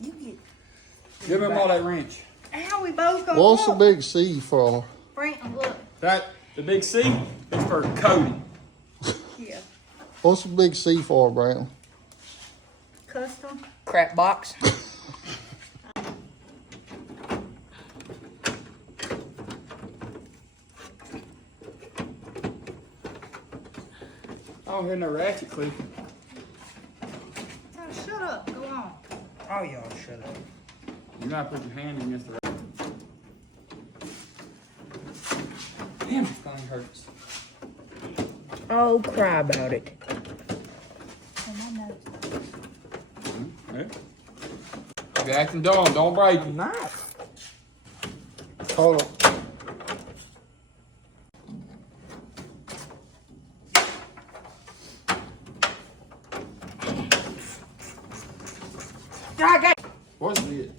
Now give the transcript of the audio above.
Yeah. You get. Give him all that wrench. Ow, we both gonna What's the fall. big C for? Brandon, look. That the big C is for coating. Yeah. What's the big C for, Brandon? Custom. Crap box. I don't hear no ratchet clip. Oh, shut up. Go on. Oh, y'all shut up. You gotta put your hand against the ratchet. Damn, this thing hurts. Oh, cry about it. On my nose. Yeah. You're acting dumb. Don't break it. Not. Hold on. God, What's it?